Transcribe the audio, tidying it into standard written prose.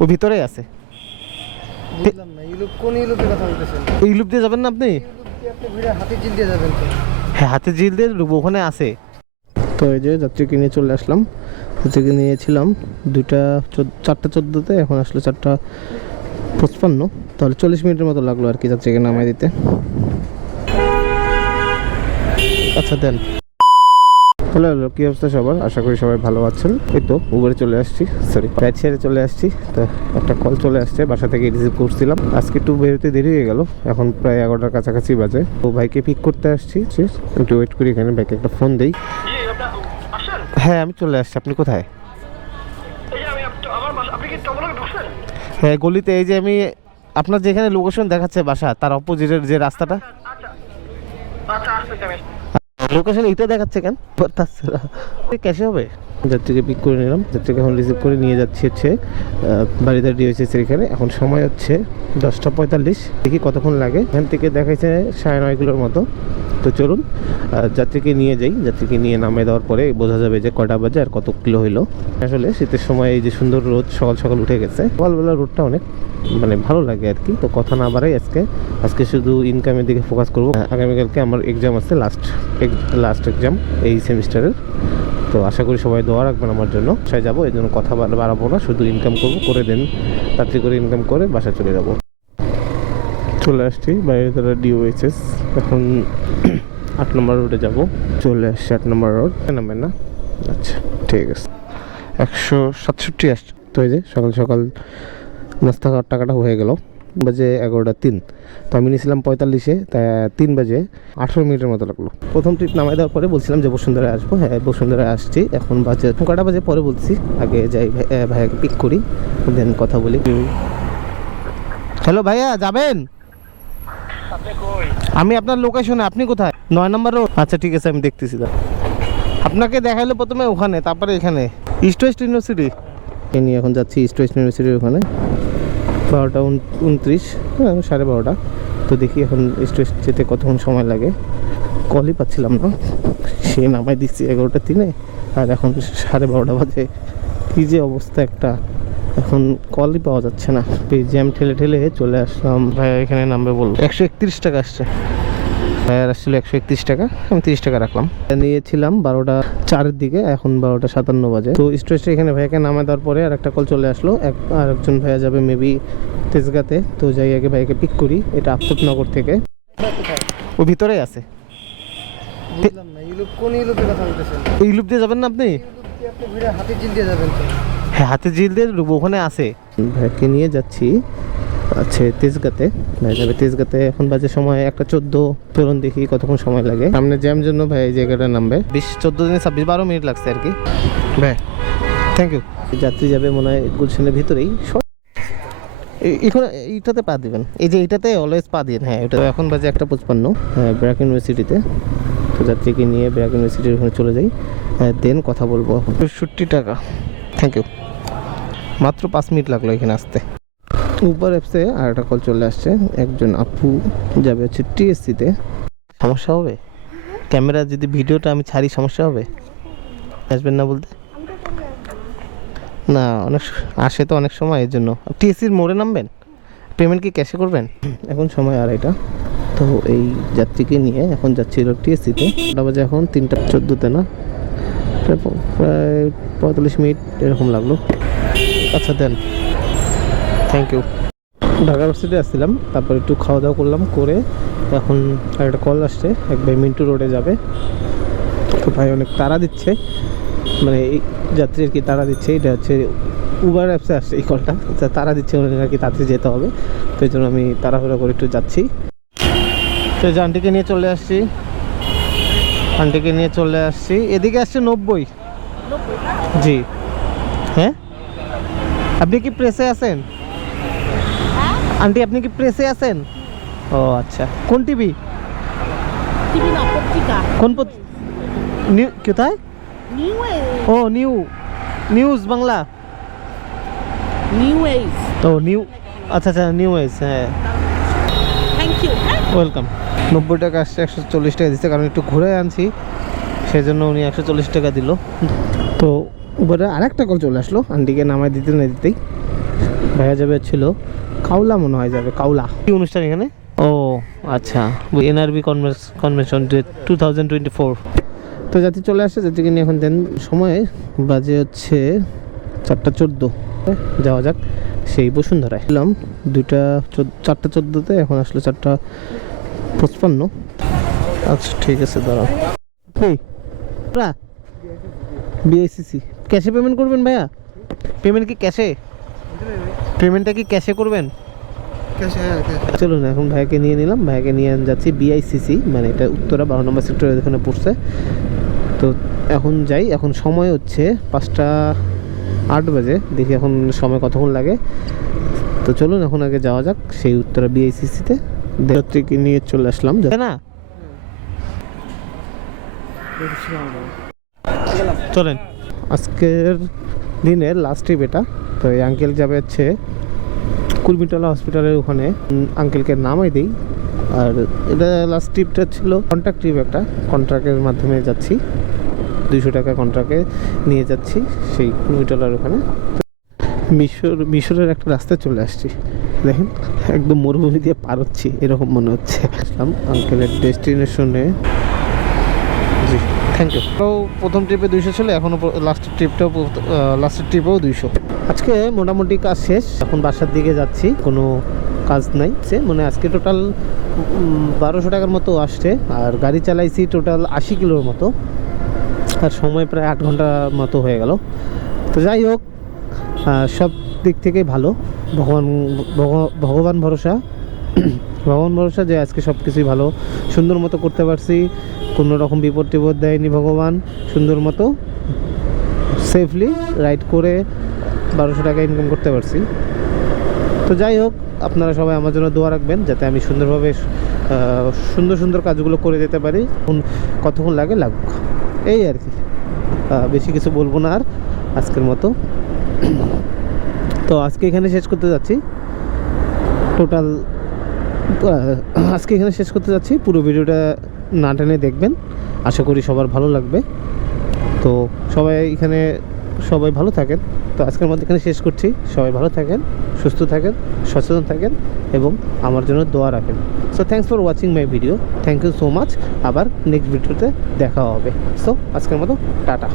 ও ভিতরেই আছে। বুঝলাম না, ইউলুপ কোন ইউলুপের কথা বলতেছেন? এই লুপ দিয়ে যাবেন না আপনি? ইউলুপ কি আপনি ঘুরে হাতির ঝিল দিয়ে যাবেন তো? হ্যাঁ, হাতে ঝিল দিয়ে ঢুকবো, ওখানে আছে। তো এই যে যাত্রীকে নিয়ে চলে আসলাম। যাত্রীকে নিয়েছিলাম 4:14-তে, এখন আসলে 4:55, তাহলে 40 মিনিটের মতো লাগলো আর কি যাত্রীকে নামাই দিতে। আচ্ছা দেন। হ্যালো হ্যালো, কী অবস্থা সবার? আশা করি সবাই ভালো আছেন। এই তো উবেরে চলে আসছি, সরি রাইড শেয়ারে চলে আসছি। তো একটা কল চলে আসছে, বাসা থেকে রিসিভ করছিলাম। আজকে একটু বেরোতে দেরি হয়ে গেল, এখন প্রায় 11টার কাছাকাছি বাজে। তো ভাইকে পিক করতে আসছি, একটু ওয়েট করি এখানে, ভাইকে একটা ফোন দেই। হ্যাঁ আমি চলে আসছি, আপনি কোথায়? হ্যাঁ গলিতে, এই যে আমি আপনার যেখানে লোকেশন দেখাচ্ছে বাসা, তার অপোজিটের যে রাস্তাটা, লোকেশন এটা দেখাচ্ছে কেন? ক্যাশে হবে। যাত্রীকে পিক করে নিলাম, যাত্রীকে এখন রিসিভ করে নিয়ে যাচ্ছি হচ্ছে বাড়িতে ডিওসিস এখানে। এখন সময় হচ্ছে 10:45, দেখি কতক্ষণ লাগে। এখান থেকে দেখাইছে 9:30 মতো। তো চলুন যাত্রীকে নিয়ে যাই। যাত্রীকে নিয়ে নামিয়ে দেওয়ার পরে বোঝা যাবে যে কটা বাজে আর কত কিলো হইলো। আসলে শীতের সময় এই যে সুন্দর রোদ সকাল সকাল উঠে গেছে, সকালবেলা রোদটা অনেক মানে ভালো লাগে আর কি। তো কথা না বাড়াই, আজকে শুধু ইনকামের দিকে ফোকাস করবো। আগামীকালকে আমার এক্সাম আছে, লাস্ট এক্সাম এই সেমিস্টারের। তো আশা করি সবাই দোয়া রাখবেন আমার জন্য। বাসায় যাবো, এই জন্য কথা বাড়াবো না, শুধু ইনকাম করবো, করে দেন তাড়াতাড়ি করে ইনকাম করে বাসায় চলে যাবো। চলে আসছি বাইরে, তারা ডিওএইচএস। এখন 8 নম্বর রোডে যাব। চলে আসছি 8 নম্বর রোড, নামবেন না? আচ্ছা ঠিক আছে। 167 আসছে। তো এই যে সকাল সকাল নাস্তা খাওয়ার টাকাটা হয়ে গেল। বাজে 11:03। তো আমি নিয়েছিলাম 45-এ, তাই 3 বাজে 18 মিনিটের মতো লাগলো। প্রথম ট্রিপ নামাই দেওয়ার পরে বলছিলাম যে বসুন্ধরায় আসবো। হ্যাঁ বসুন্ধরায় আসছি। এখন বাজে কটা বাজে পরে বলছি, আগে যাই ভাইয়াকে পিক করি, দেন কথা বলি। হ্যালো ভাইয়া, যাবেন? আমি আপনার লোকেশনে, আপনি কোথায়? 9 নম্বর রোড। আচ্ছা ঠিক আছে, আমি দেখতেছি। আপনাকে দেখাইলো প্রথমে ওখানে, তারপরে এখানে ইস্ট ওয়েস্ট ইউনিভার্সিটি নিয়ে এখন যাচ্ছি। ইস্ট ওয়েস্ট ইউনিভার্সিটির ওখানে 12:29, হ্যাঁ 12:30। তো দেখি এখন ইস্ট ওয়েস্ট যেতে কতক্ষণ সময় লাগে। কলই পাচ্ছিলাম না, সে নামাই দিচ্ছি 11:03, আর এখন 12:30 বাজে। কী যে অবস্থা একটা, এখন কলই পাওয়া যাচ্ছে না। জ্যাম ঠেলে ঠেলে চলে আসলাম। ভাইয়া এখানে নামবে বলবো। 131 টাকা আসছে। ভাইয়ার আসছিল 131 টাকা, আমি 30 টাকা রাখলাম। নিয়েছিলাম 12:04-এর দিকে, এখন 12:57 বাজে। তো স্টেশনে এখানে ভাইয়াকে নামে দেওয়ার পরে আর একটা কল চলে আসলো। আর একজন ভাইয়া যাবে মেবি তেজগাঁতে। তো যাই আগে ভাইয়াকে পিক করি, এটা আফতাবনগর থেকে। ও ভিতরেই আছে। বুঝলাম না, ইউলুপ কোন ইউলুপের কথা বলতেছেন? এই লুপ দিয়ে যাবেন না আপনি? ইউলুপ কি আপনি ঘুরে হাতির ঝিল দিয়ে যাবেন তো? হ্যাঁ হাতে ঝিল দিয়ে ঢুকবো, ওখানে আছে। ভাইয়াকে নিয়ে যাচ্ছি আছে তেজগাঁতে। ভাই যাবে তেজগাঁতে, এখন বাজে সময় 1:14। চলুন দেখি কতক্ষণ সময় লাগে। সামনে জ্যাম জন্য ভাই এই জায়গাটা নামবে 14 দিনে 26-12 মিনিট লাগছে আর কি। ভাই থ্যাংক ইউ। যাত্রী যাবে মনে হয় গুলশানের ভিতরেই। এখন এইটাতে পা দিবেন, এই যে এইটাতে অলওয়েজ পা দিন। হ্যাঁ এটা এখন বাজে 1:55। হ্যাঁ ব্র্যাক ইউনিভার্সিটিতে। তো যাত্রীকে নিয়ে ব্র্যাক ইউনিভার্সিটির ওখানে চলে যাই, দেন কথা বলবো। 60 টাকা, থ্যাংক ইউ। মাত্র 5 মিনিট লাগলো এখানে আসতে। উবার অ্যাপসে আর একটা কল চলে আসছে, একজন আপু যাবে হচ্ছে টিএসসিতে। সমস্যা হবে? ক্যামেরা যদি ভিডিওটা আমি ছাড়ি সমস্যা হবে? আসবেন না বলতে? না অনেক আসে তো অনেক সময়, এর জন্য। টিএসসির মোড়ে নামবেন? পেমেন্ট কি ক্যাশে করবেন? এখন সময় 2:30। তো এই যাত্রীকে নিয়ে এখন যাচ্ছিল টিএসসিতে। ওটা বাজে এখন 3:14-তে, না প্রায় 45 মিনিট এরকম লাগলো। আচ্ছা দেন, থ্যাংক ইউ। ঢাকা ভার্সিটি আসছিলাম, তারপর একটু খাওয়া দাওয়া করলাম, করে এখন একটা কল আসছে, এক ভাই মিন্টু রোডে যাবে। তো ভাই অনেক তাড়া দিচ্ছে, মানে এই যাত্রী আর কি তাড়া দিচ্ছে। এটা হচ্ছে উবার অ্যাপসে আসছে এই কলটা, তাড়া দিচ্ছে ওনাকে আর কি, তাড়াতাড়ি যেতে হবে। তো এই জন্য আমি তাড়াহুড়া করে একটু যাচ্ছি। তো যে আন্টিকে নিয়ে চলে আসছি, এদিকে আসছে 90। জি হ্যাঁ, আপনি কি প্রেসে আছেন? আন্টি আপনি কি প্রেসে আছেন? ও আচ্ছা, কোন টিভি? টিভি না, পত্রিকা। কোন কোথায়? ও নিউজ বাংলা। New Age. ও নিউ, আচ্ছা আচ্ছা নিউ এজ, হ্যাঁ থ্যাংক ইউ। ওয়েলকাম। 90 টাকা আসছে, 140 টাকা দিচ্ছে, কারণ একটু ঘুরে আনছি, সেই জন্য উনি 140 টাকা দিল। তো উপরে আরেকটা কল চলে আসলো আন্টিকে নামাই দিতে না দিতেই। ভাইয়া যাবে ছিল কাউলা, মনে হয় যাবে কাউলা। কি অনুষ্ঠান এখানে? ও আচ্ছা, এনআরবি কনভেনশন 2024। তো যাত্রী চলে আসছে, যাত্রীকে নিয়ে এখন দেন। সময় বাজে হচ্ছে 4:14। যাওয়া যাক সেই বসুন্ধরায়। এলাম 4:14-তে, এখন আসলে 4:55। আচ্ছা ঠিক আছে, দাঁড়াও। বিআইসিসি ক্যাশে পেমেন্ট করবেন ভাইয়া? পেমেন্ট কি ক্যাশে? পেমেন্টটা কি ক্যাশে করবেন? চলুন এখন ভাইয়াকে নিয়ে নিলাম, ভাইয়াকে নিয়ে যাচ্ছি বিআইসিসি, মানে এটা উত্তরা 12 নম্বর সেক্টরে এখানে পড়ছে। তো এখন যাই, এখন সময় হচ্ছে 5:08 বাজে। দেখি এখন সময় কতক্ষণ লাগে। তো চলুন এখন আগে যাওয়া যাক সেই উত্তরা বিআইসিসিতে। যাত্রীকে নিয়ে চলে আসলাম না, চলেন। আজকের দিনের লাস্ট ট্রিপ এটা। তো এই আঙ্কেল যাবে হচ্ছে কুর্মিটোলা হসপিটালের ওখানে, আঙ্কেলকে নামাই দিই। আর এটা লাস্ট ট্রিপটা ছিল কন্ট্রাক্ট ট্রিপ, একটা কন্ট্রাক্টের মাধ্যমে যাচ্ছি। 200 টাকা কন্ট্রাক্টে নিয়ে যাচ্ছি সেই কুর্মিটোলার ওখানে। মিশরের একটা রাস্তায় চলে আসছি, দেখেন একদম মরুভূমি দিয়ে পার হচ্ছি এরকম মনে হচ্ছে। আসলাম আঙ্কেলের ডেস্টিনেশনে। জি থ্যাংক ইউ। তো প্রথম ট্রিপে 200 ছিল, এখনও লাস্টের ট্রিপেও 200। আজকে মোটামুটি কাজ শেষ, এখন বাসার দিকে যাচ্ছি, কোনো কাজ নাই। মানে আজকে টোটাল 1200 টাকার মতো আসছে, আর গাড়ি চালাইছি টোটাল 80 কিলোর মতো, আর সময় প্রায় 8 ঘন্টার মতো হয়ে গেল। তো যাই হোক, সব দিক থেকেই ভালো। ভগবান ভরসা যে আজকে সব কিছুই ভালো সুন্দর মতো করতে পারছি, কোনো রকম বিপদ টিপদ দেয়নি ভগবান। সুন্দর মতো সেফলি রাইড করে 1200 টাকা ইনকাম করতে পারছি। তো যাই হোক, আপনারা সবাই আমার জন্য দোয়া রাখবেন যাতে আমি সুন্দরভাবে সুন্দর কাজগুলো করে যেতে পারি। কতক্ষণ লাগুক এই আর কি, বেশি কিছু বলবো না আর আজকের মতো। তো আজকে এখানে শেষ করতে যাচ্ছি পুরো ভিডিওটা না টেনে দেখবেন, আশা করি সবার ভালো লাগবে। তো সবাই ভালো থাকেন। তো আজকের মধ্যে এখানে শেষ করছি। সবাই ভালো থাকেন, সুস্থ থাকেন, সচেতন থাকেন এবং আমার জন্য দোয়া রাখেন। So thanks for watching my video. Thank you so much. আবার নেক্সট ভিডিওতে দেখা হবে। সো আজকের মতো টাটা।